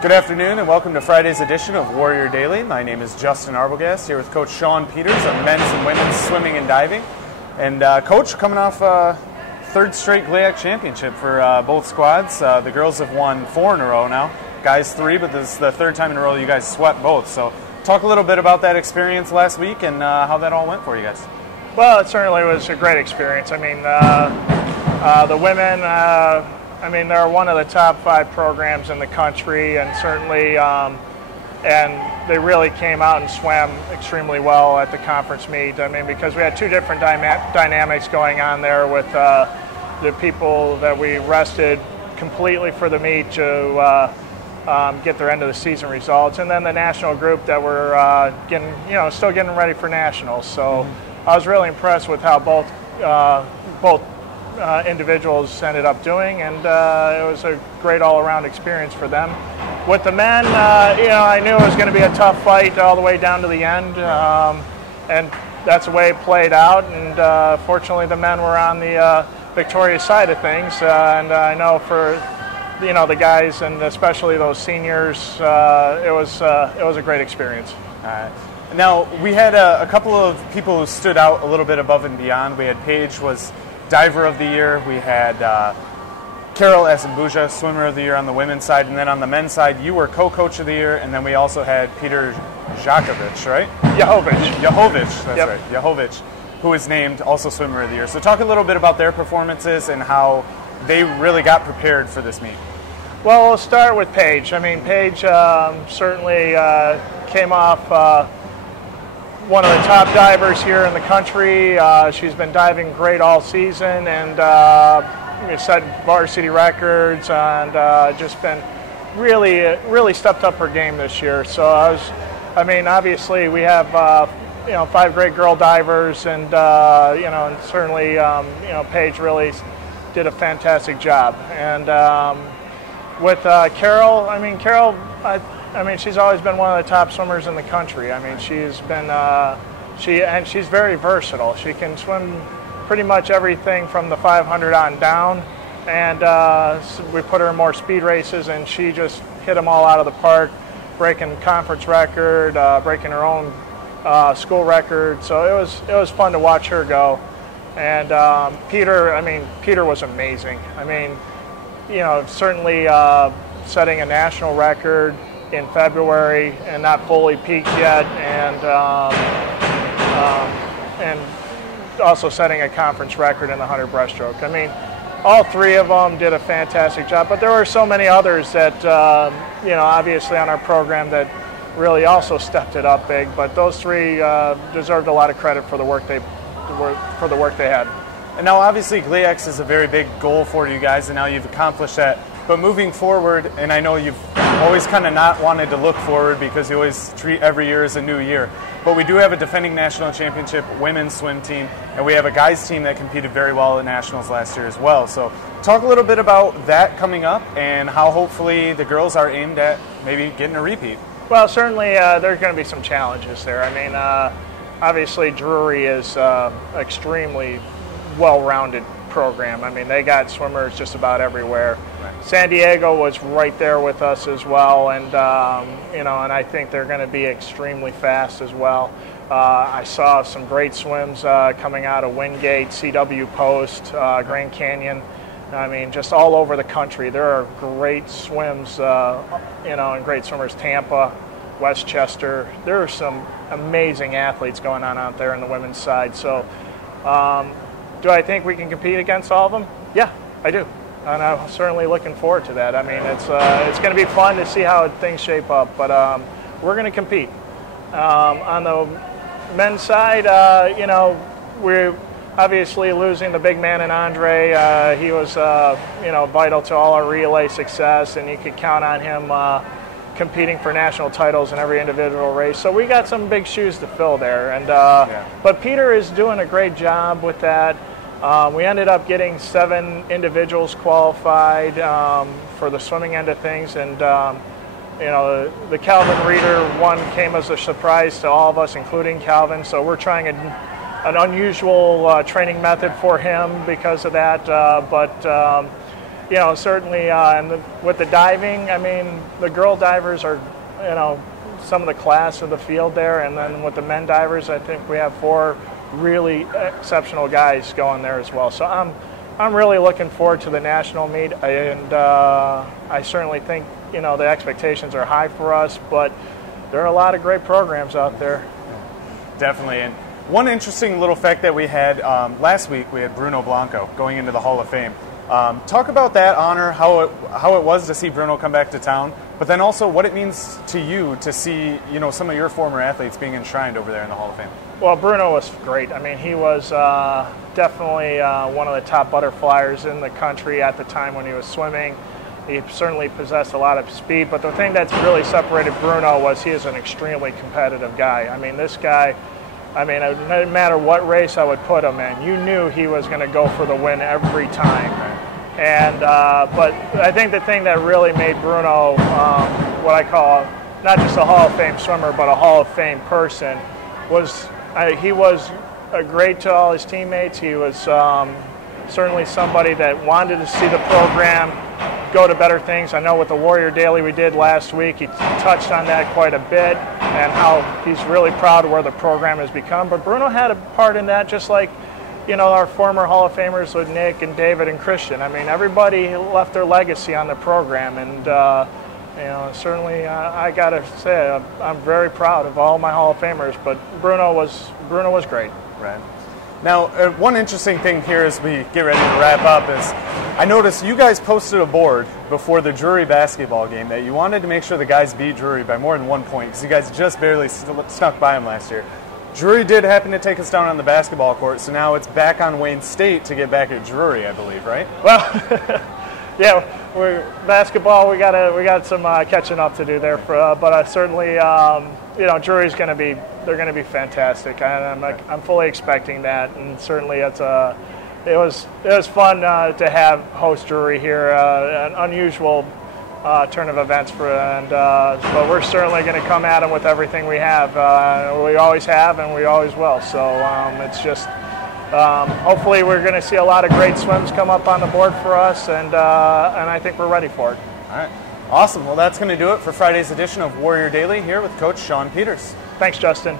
Good afternoon and welcome to Friday's edition of Warrior Daily. My name is Justin Arbogast here with Coach Sean Peters of men's and women's swimming and diving. And Coach, coming off third straight GLIAC championship for both squads. The girls have won 4 in a row now, guys 3, but this is the third time in a row you guys swept both. So talk a little bit about that experience last week and how that all went for you guys. Well, it certainly was a great experience. I mean, the women, they're one of the top 5 programs in the country, and certainly, and they really came out and swam extremely well at the conference meet. I mean, because we had 2 different dynamics going on there with the people that we rested completely for the meet to get their end of the season results, and then the national group that were still getting ready for nationals. So I was really impressed with how both individuals ended up doing, and it was a great all-around experience for them. With the men, I knew it was going to be a tough fight all the way down to the end, and that's the way it played out. And fortunately, the men were on the victorious side of things, and I know for the guys and especially those seniors, it was a great experience. All right. Now we had a couple of people who stood out a little bit above and beyond. We had Paige was Diver of the Year. We had Carol Asambuja, Swimmer of the Year on the women's side. And then on the men's side, you were Co-Coach of the Year. And then we also had Peter Jakovic, right? Yahovich, that's right. Yahovich, who was named also Swimmer of the Year. So talk a little bit about their performances and how they really got prepared for this meet. Well, we'll start with Paige. I mean, Paige certainly came off one of the top divers here in the country. She's been diving great all season and set varsity records and just been really stepped up her game this year. So obviously we have 5 great girl divers, and and certainly Paige really did a fantastic job. And with Carol, she's always been one of the top swimmers in the country. I mean, she's been she's very versatile. She can swim pretty much everything from the 500 on down, and we put her in more speed races, and she just hit them all out of the park, breaking conference record, breaking her own school record. So it was fun to watch her go. And Peter was amazing. I mean, certainly setting a national record in February and not fully peaked yet, and also setting a conference record in the 100 breaststroke. I mean, all 3 of them did a fantastic job, but there were so many others that obviously on our program that really also stepped it up big. But those 3 deserved a lot of credit for the work they had. And now obviously GLIAC is a very big goal for you guys, and now you've accomplished that. But moving forward, and I know you've always kind of not wanted to look forward because you always treat every year as a new year, but we do have a defending national championship women's swim team, and we have a guys team that competed very well at nationals last year as well. So talk a little bit about that coming up and how hopefully the girls are aimed at maybe getting a repeat. Well, certainly there's going to be some challenges there. I mean, obviously Drury is extremely well-rounded program. I mean, they got swimmers just about everywhere. Right. San Diego was right there with us as well, and and I think they're going to be extremely fast as well. I saw some great swims coming out of Wingate, CW Post, Grand Canyon. I mean, just all over the country. There are great swims, and great swimmers. Tampa, Westchester. There are some amazing athletes going on out there on the women's side. So. Do I think we can compete against all of them? Yeah, I do, and I'm certainly looking forward to that. I mean, it's going to be fun to see how things shape up, but we're going to compete. On the men's side, we're obviously losing the big man in Andre. He was, vital to all our relay success, and you could count on him competing for national titles in every individual race. So we got some big shoes to fill there. And but Peter is doing a great job with that. We ended up getting 7 individuals qualified for the swimming end of things, and the Calvin Reeder one came as a surprise to all of us, including Calvin. So we're trying an unusual training method for him because of that. certainly with the diving, I mean, the girl divers are, some of the class of the field there, and then with the men divers, I think we have 4 really exceptional guys going there as well. So I'm really looking forward to the national meet, and I certainly think the expectations are high for us, but there are a lot of great programs out there. Definitely. And one interesting little fact that we had last week, we had Bruno Blanco going into the Hall of Fame. Talk about that honor, how it was to see Bruno come back to town, but then also what it means to you to see some of your former athletes being enshrined over there in the Hall of Fame. Well, Bruno was great. I mean, he was definitely one of the top butterflyers in the country at the time when he was swimming. He certainly possessed a lot of speed, but the thing that's really separated Bruno was he is an extremely competitive guy. I mean, this guy, no matter what race I would put him in, you knew he was going to go for the win every time. And but I think the thing that really made Bruno what I call not just a Hall of Fame swimmer, but a Hall of Fame person was he was great to all his teammates. He was certainly somebody that wanted to see the program go to better things. I know with the Warrior Daily we did last week, he touched on that quite a bit and how he's really proud of where the program has become. But Bruno had a part in that, just like our former Hall of Famers with Nick and David and Christian. I mean, everybody left their legacy on the program, and certainly I got to say I'm very proud of all my Hall of Famers. But Bruno was great. Right. Now, one interesting thing here as we get ready to wrap up is I noticed you guys posted a board before the Drury basketball game that you wanted to make sure the guys beat Drury by more than 1 point because you guys just barely snuck by them last year. Drury did happen to take us down on the basketball court, so now it's back on Wayne State to get back at Drury, I believe, right? Well, yeah, basketball. We got some catching up to do there, but certainly, Drury's going to be. They're going to be fantastic. I'm fully expecting that, and certainly it was fun to have host Drury here. An unusual turn of events but we're certainly going to come at them with everything we have. We always have, and we always will. So it's just hopefully we're going to see a lot of great swims come up on the board for us, and I think we're ready for it. All right. Awesome. Well, that's going to do it for Friday's edition of Warrior Daily here with Coach Sean Peters. Thanks, Justin.